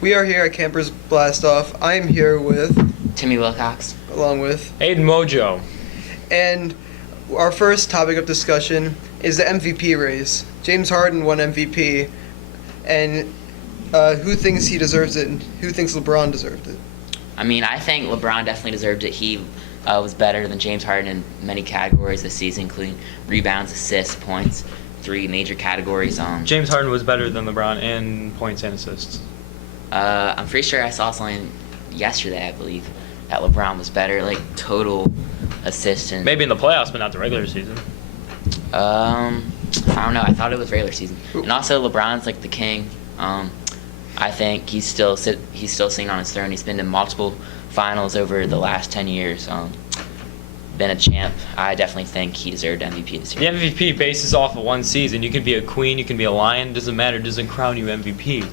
We are here at Campers Blast Off. I am here with, Timmy Wilcox. along with, Aiden Mojo. and our first topic of discussion is the MVP race. James Harden won MVP, and who thinks he deserves it, and who thinks LeBron deserved it? I mean, I think LeBron definitely deserved it. He was better than James Harden in many categories this season, including rebounds, assists, points, three major categories. James Harden was better than LeBron in points and assists. I'm pretty sure I saw something yesterday, I believe, that LeBron was better, like total assists. And, Maybe in the playoffs, but not the regular season. I don't know. I thought it was regular season. And also, LeBron's like the king. I think he's still sitting on his throne. He's been in multiple finals over the last 10 years. Been a champ. I definitely think he deserved MVP this The year. MVP bases off of one season. You can be a queen, you can be a lion, doesn't matter, it doesn't crown you MVP.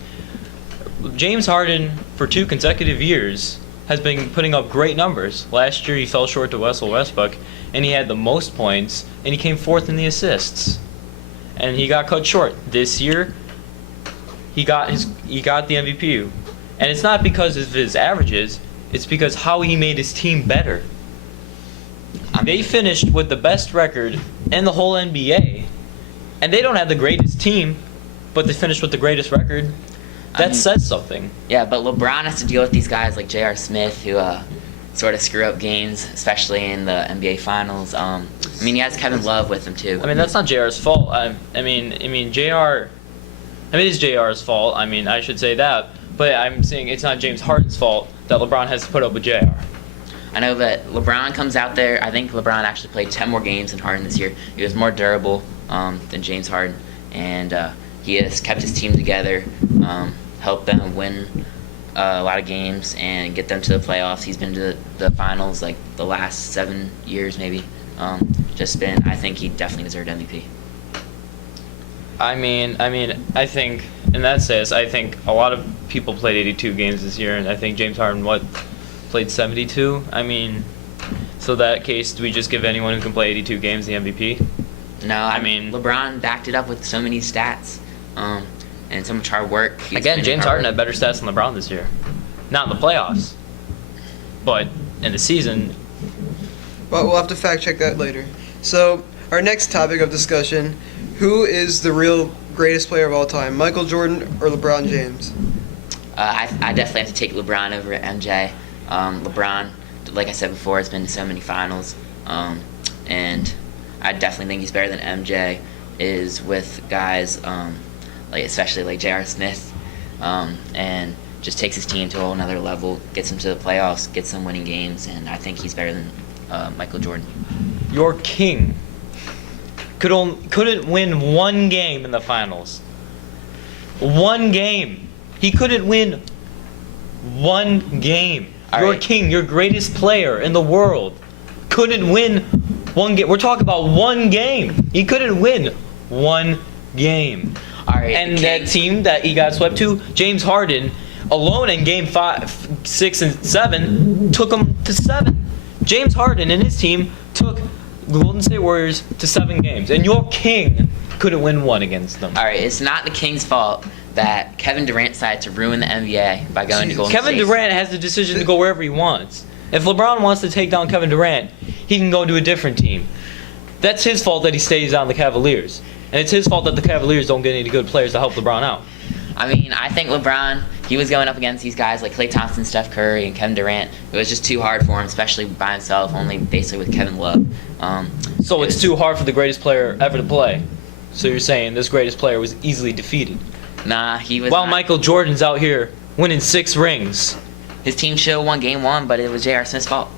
James Harden, for 2 consecutive years, has been putting up great numbers. Last year he fell short to Russell Westbrook, and he had the most points, and he came 4th in the assists. And he got cut short. This year, he got the MVP. And it's not because of his averages, it's because how he made his team better. They finished with the best record in the whole NBA, and they don't have the greatest team, but they finished with the greatest record. That says something. Yeah, but LeBron has to deal with these guys like J.R. Smith who sort of screw up games, especially in the NBA Finals. I mean, he has Kevin Love with him too. I mean, that's not JR's fault. I mean, JR. I mean, it is JR's fault. I mean, I should say that. But I'm saying it's not James Harden's fault that LeBron has to put up with JR. I know that LeBron comes out there. I think LeBron actually played 10 more games than Harden this year. He was more durable than James Harden, and he has kept his team together, helped them win a lot of games and get them to the playoffs. He's been to the finals like the last 7 years maybe. I think he definitely deserved MVP. I think in that sense, I think a lot of people played 82 games this year, and I think James Harden played 72. I mean, so that case, do we just give anyone who can play 82 games the MVP? No, I mean, LeBron backed it up with so many stats and so much hard work. Again, James Harden had better stats than LeBron this year. Not in the playoffs, but in the season. But we'll have to fact check that later. So, our next topic of discussion, who is the real greatest player of all time, Michael Jordan or LeBron James? I definitely have to take LeBron over MJ. LeBron, like I said before, has been to so many finals, and I definitely think he's better than MJ is with guys especially like J.R. Smith, and just takes his team to a whole another level, gets him to the playoffs, gets them winning games, and I think he's better than Michael Jordan. Your king couldn't win one game in the finals. One game. He couldn't win one game. Your king, your greatest player in the world, couldn't win one game. We're talking about one game. He couldn't win one game. All right, and that team that he got swept to, James Harden, alone in game 5, 6, and 7, took him to 7. James Harden and his team took the Golden State Warriors to 7 games, and your king couldn't win one against them. All right, it's not the Kings' fault that Kevin Durant decided to ruin the NBA by going to Golden State. Kevin Durant has the decision to go wherever he wants. If LeBron wants to take down Kevin Durant, he can go to a different team. That's his fault that he stays on the Cavaliers. And it's his fault that the Cavaliers don't get any good players to help LeBron out. I mean, I think LeBron, he was going up against these guys like Klay Thompson, Steph Curry, and Kevin Durant. It was just too hard for him, especially by himself, only basically with Kevin Love. So it's too hard for the greatest player ever to play. So you're saying this greatest player was easily defeated. Nah, he was While not. Michael Jordan's out here winning 6 rings. His team should have won Game 1, but it was J.R. Smith's fault.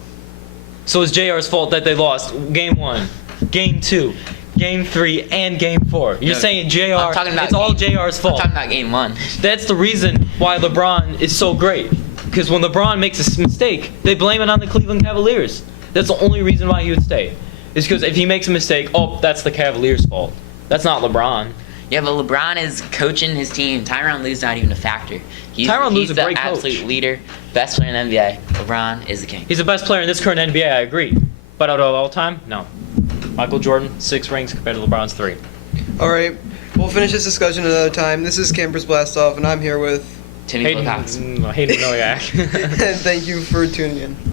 So it's JR's fault that they lost Game 1, Game 2, Game 3, and Game 4. You're saying JR, I'm talking about it's all JR's fault. I'm talking about Game 1. That's the reason why LeBron is so great. Because when LeBron makes a mistake, they blame it on the Cleveland Cavaliers. That's the only reason why he would stay. It's because if he makes a mistake, that's the Cavaliers' fault. That's not LeBron. Yeah, but LeBron is coaching his team. Tyronn Lue's not even a factor. Tyronn Lue's a the great coach. absolute leader, best player in the NBA. LeBron is the king. He's the best player in this current NBA, I agree. But out of all time, no. Michael Jordan, 6 rings compared to LeBron's 3. All right, we'll finish this discussion another time. This is Campers Blast Off, and I'm here with Timmy Hayden Wilcox. Hayden Milliak. And thank you for tuning in.